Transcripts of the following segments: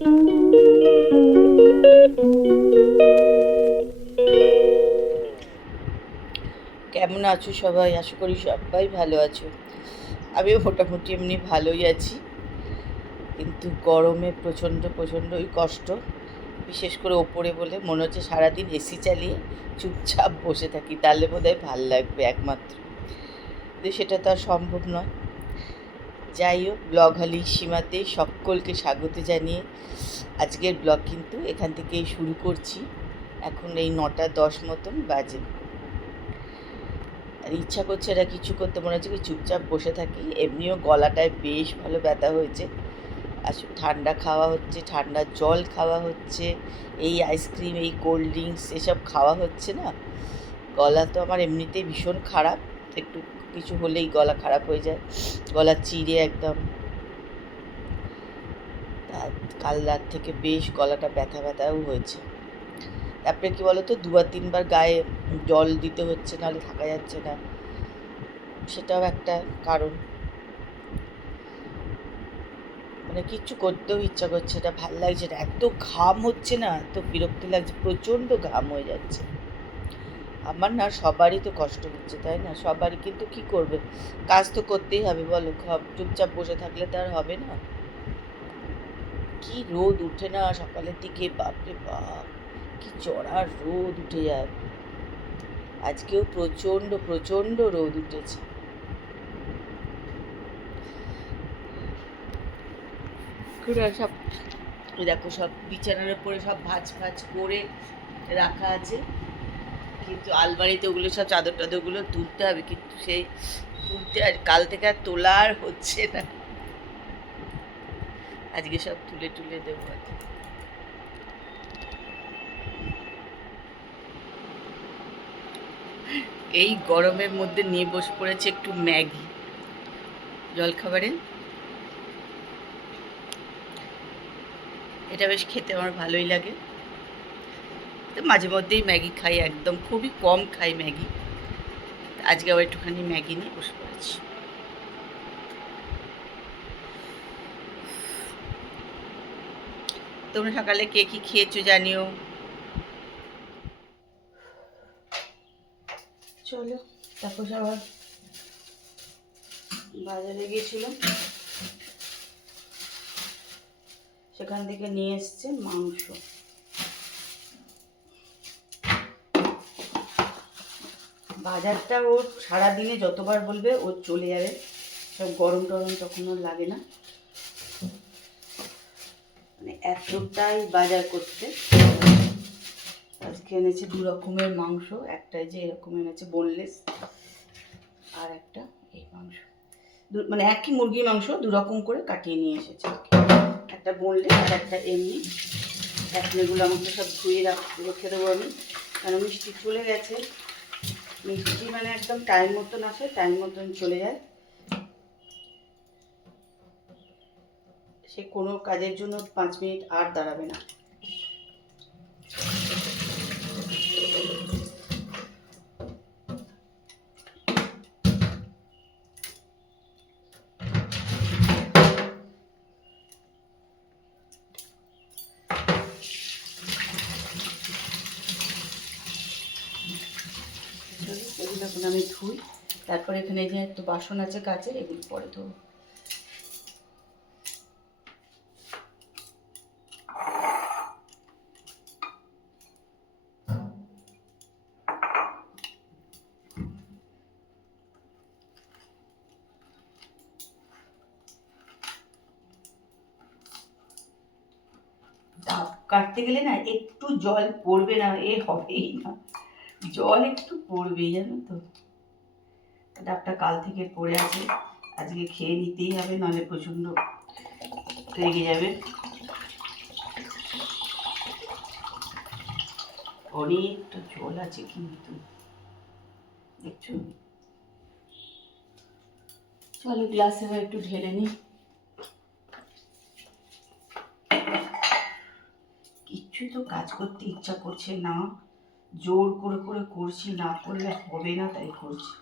কেমন আছো সবাই? আশা করি সবাই ভালো আছো। আমিও মোটামুটি এমনি ভালোই আছি, কিন্তু গরমে প্রচণ্ড প্রচণ্ডই কষ্ট। বিশেষ করে ওপরে বলে মনে হচ্ছে সারাদিন এসি চালিয়ে চুপচাপ বসে থাকি, তাহলে বোধহয় ভাল লাগবে একমাত্র। কিন্তু সেটা তো আর সম্ভব নয়। যাই হোক, ব্লগ হালির সীমাতেই সকলকে স্বাগত জানিয়ে আজকের ব্লগ কিন্তু এখান থেকেই শুরু করছি। এখন এই 9:10 মতন বাজে, আর ইচ্ছা করছে এটা কিছু করতে, মনে হচ্ছে কি চুপচাপ বসে থাকি। এমনিও গলাটায় বেশ ভালো ব্যথা হয়েছে, আর ঠান্ডা খাওয়া হচ্ছে, ঠান্ডা জল খাওয়া হচ্ছে, এই আইসক্রিম, এই কোল্ড ড্রিঙ্কস এসব খাওয়া হচ্ছে না। গলা তো আমার এমনিতেই ভীষণ খারাপ, একটু কিছু হলেই গলা খারাপ হয়ে যায়, গলা চিরে একদম। কাল রাত থেকে বেশ গলাটা ব্যথা ব্যথাও হয়েছে। তারপরে কি বলতো, 2-3 বার গায়ে জল দিতে হচ্ছে, নাহলে থাকা যাচ্ছে না, সেটাও একটা কারণ। মানে কিচ্ছু করতেও ইচ্ছা করছে না, ভাল লাগছে না, এত ঘাম হচ্ছে না, এত বিরক্তি লাগছে, প্রচণ্ড ঘাম হয়ে যাচ্ছে আমার। না সবারই তো কষ্ট হচ্ছে, তাই না? সবারই, কিন্তু কি করবে, কাজ তো করতেই হবে বলো। চুপচাপ বসে থাকলে তো আর হবে না। কি রোদ উঠে না সকালের দিকে, বাপরে বাপ, কি চড়া রোদ উঠে যায়। আজকেও প্রচণ্ড প্রচণ্ড রোদ উঠেছে। সব দেখো, সব বিছানার উপরে সব ভাঁজ ভাঁজ করে রাখা আছে, কিন্তু আলমারিতে ওগুলো সব চাদর টাদরগুলো তুলতে হবে, কিন্তু সেই তুলতে আর কাল থেকে আর তোলা আর হচ্ছে না। আজকে সব তুলে তুলে দেবো। এই গরমের মধ্যে নিয়ে বসে পড়েছে একটু ম্যাগি জলখাবারে। এটা বেশ খেতে আমার ভালোই লাগে, তো মাঝে মধ্যেই ম্যাগি খাই, একদম খুবই কম খাই ম্যাগি। আজকে আবার একটুখানি ম্যাগি নিয়ে বসে পড়েছি। তোমরা সকালে কে কী খেয়েছো জানিও। চলো, তারপর আবার বাজারে গিয়েছিলাম, সেখান থেকে নিয়ে এসছে মাংস। বাজারটা ওর সারাদিনে যতবার বলবে ও চলে যাবে, সব গরম টরম তখন ওর লাগে না, মানে এতটাই বাজার করতে। আজকে এনেছে 2 রকমের মাংস, একটা যে এরকম এনেছে বোনলেস, আর একটা এই মাংস, মানে একই মুরগির মাংস 2 রকম করে কাটিয়ে নিয়ে এসেছে, একটা বোনলেস আর একটা এমনি। এখন এগুলো আমাকে সব ধুয়ে রেখে দেবো আমি, কারণ মিষ্টি চলে গেছে। মিষ্টি মানে একদম টাইম মতন আসে, টাইম মতন চলে যায়, সে কোনো কাজের জন্য 5 মিনিট আর দাঁড়াবে না। এগুলো এখন আমি ধুই, তারপরে এখানে যে একটু বাসন আছে কাচের, এগুলো পরে ধোবো। ডাব কাটতে গেলে না একটু জল পড়বে না, এ হবেই না, জল একটু পড়বেই, জানো তো। ডাবটা কাল থেকে পড়ে আছে, আজকে খেয়ে নিতেই হবে, নাহলে প্রচণ্ড লেগে যাবে। অনেকটা জল আছে কিন্তু, দেখছো। চলো গ্লাসে একটু ঢেলে নিই। কিচ্ছুই তো কাজ করতে ইচ্ছা করছে না, জোর করে করে করছি, না করলে হবে না তাই করছি।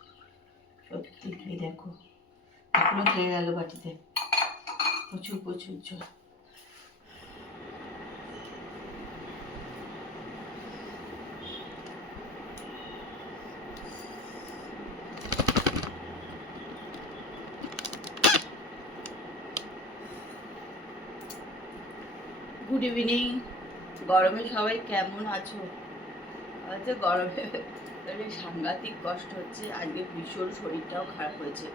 সত্যি এই দেখো, এখনো খেয়ে গেল বাটিতে, প্রচুর প্রচুর জল। Good evening. গরমে সবাই কেমন আছো? আচ্ছা, গরমে সাংঘাতিক কষ্ট হচ্ছে। আজকে ভীষণ শরীরটাও খারাপ হয়েছে।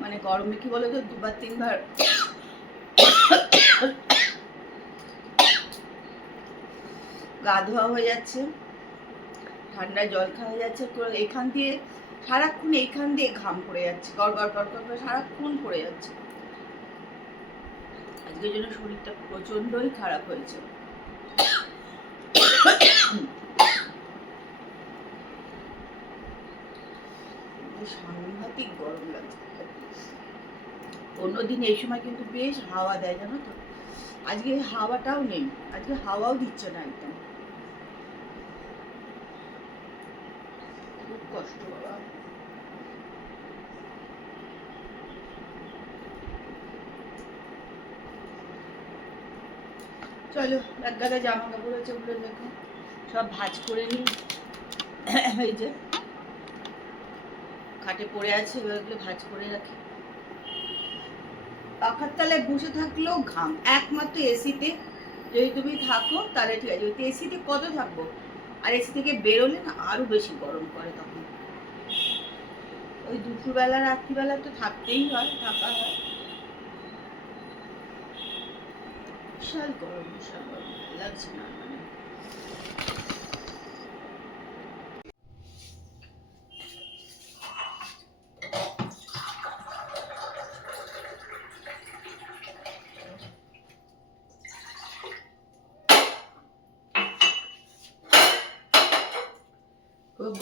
মানে গরমে কি বলো তো, দুবার তিনবার গা ধোয়া হয়ে যাচ্ছে, ঠান্ডা জল খাওয়া যাচ্ছে, এখান দিয়ে সারাক্ষণ এইখান দিয়ে ঘাম পড়ে যাচ্ছে, গড় করে সারাক্ষণ পড়ে যাচ্ছে। আজকের জন্য শরীরটা প্রচন্ডই খারাপ হয়েছে। সাংঘাতিক গরম লাগছে। অন্যদিন এই সময় কিন্তু বেশ হাওয়া দেয়, জানো তো। আজকে হাওয়াটাও নেই, আজকে হাওয়াও দিচ্ছে না একদম। খুব কষ্ট বাবা। চলো, এক গাদা জামা কাপড় আছে, ওগুলো দেখো সব ভাঁজ করে নিই। এই যে খাটে পড়ে আছে, ওগুলো ভাঁজ করে রাখি। পাখার তলায় বসে থাকলেও ঘাম, একমাত্র এসিতে যদি তুমি থাকো তাহলে ঠিক আছে। এসিতে কত থাকবো, আর এসি থেকে বেরোলে না আরো বেশি গরম করে তখন। ওই দুপুরবেলা রাত্রিবেলা তো থাকতেই হয়, থাকা হয়। বিশাল গরম, বিশাল গরম, ভালো লাগছে না মানে।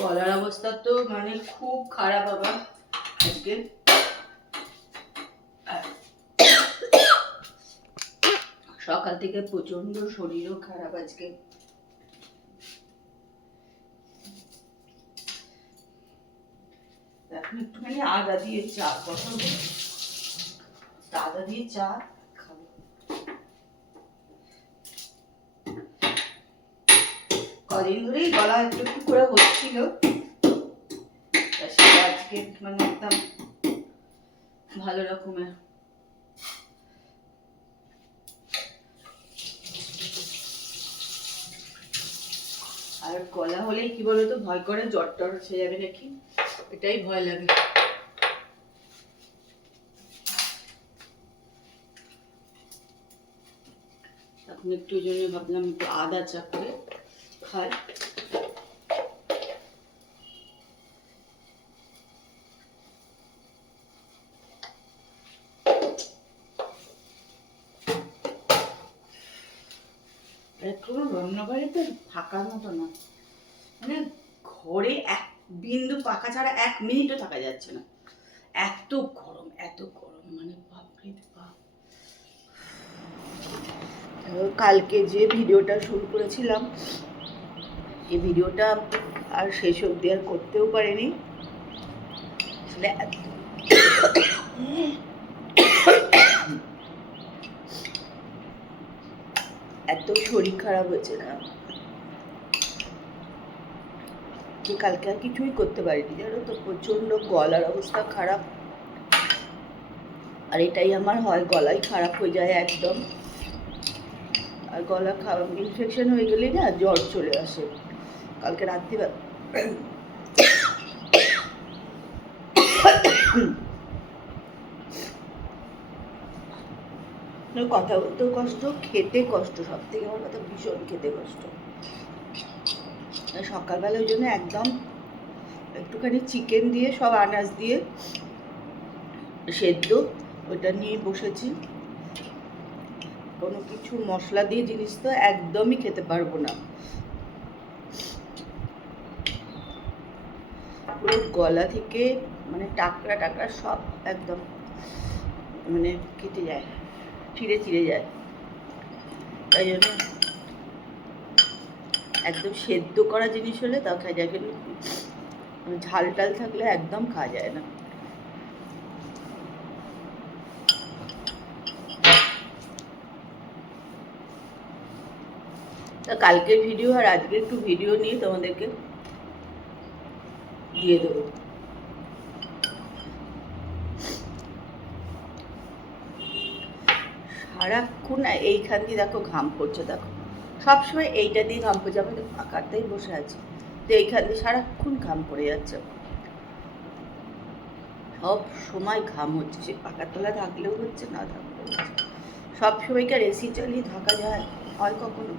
গলার অবস্থা তো মানে খুব খারাপ বাবা আজকে। সকাল থেকে প্রচন্ড শরীরও খারাপ আজকে। এখন একটুখানি আদা দিয়ে চা বসাবো, আদা দিয়ে চা খাবো। কদিন ধরেই গলা একটু একটু করে হচ্ছিল, আজকে মানে একদম ভালো রকমের। আর গলা হলেই কি বলতো, ভয় করে জ্বর টর এসে যাবে নাকি, এটাই ভয় লাগে। এখন একটু জন্য ভাবলাম একটু আদা চা করে খাই। কোনো রান্নাবাড়িতে থাকার মতো না, মানে ঘরে এক বিন্দু পাখা ছাড়া 1 মিনিটও থাকা যাচ্ছে না, এত গরম, এত গরম, মানে বাপরে বাপ। কালকে যে ভিডিওটা শুরু করেছিলাম, এই ভিডিওটা আর শেষ অবধি আর করতেও পারিনি। আসলে এত শরীর খারাপ হয়েছে না যে কালকে আর কিছুই করতে পারিনি, জানো তো। প্রচন্ড গলার অবস্থা খারাপ, আর এটাই আমার হয়, গলাই খারাপ হয়ে যায় একদম। আর গলা ইনফেকশন হয়ে গেলেই না জ্বর চলে আসে। কালকে রাত্রিবেলা কথা বলতেও কষ্ট, খেতে কষ্ট, সব থেকে আমার কথা ভীষণ খেতে কষ্ট। সকালবেলা ওই জন্য একদম একটুখানি চিকেন দিয়ে, সব আনাজ দিয়ে সেদ্ধ, ওইটা নিয়ে বসেছি। কোনো কিছু মশলা দিয়ে জিনিস তো একদমই খেতে পারবো না। পুরো গলা থেকে মানে টাকরা টাকরা সব একদম মানে কেটে যায়, চিড়ে চিড়ে যায়। তাই জন্য একদম সেদ্ধ করা জিনিস হলে তাও খাওয়া যায়, কিন্তু ঝাল টাল থাকলে একদম খাওয়া যায় না। তা কালকের ভিডিও আর আজকে একটু ভিডিও নিয়ে তোমাদেরকে দিয়ে দেবো। সারাক্ষণ এইখান দিয়ে দেখো ঘাম পড়ছে, দেখো সবসময় এইটা দিয়ে ঘাম পড়ছে। আমি তো ফাঁকাতেই বসে আছি, তো এইখান দিয়ে সারাক্ষণ ঘাম পড়ে যাচ্ছে, সব সময় ঘাম হচ্ছে। সে পাকার তলা থাকলেও হচ্ছে, না থাকলেও হচ্ছে। সব সময়কার এসি চালিয়ে থাকা যায়? হয় কখনো?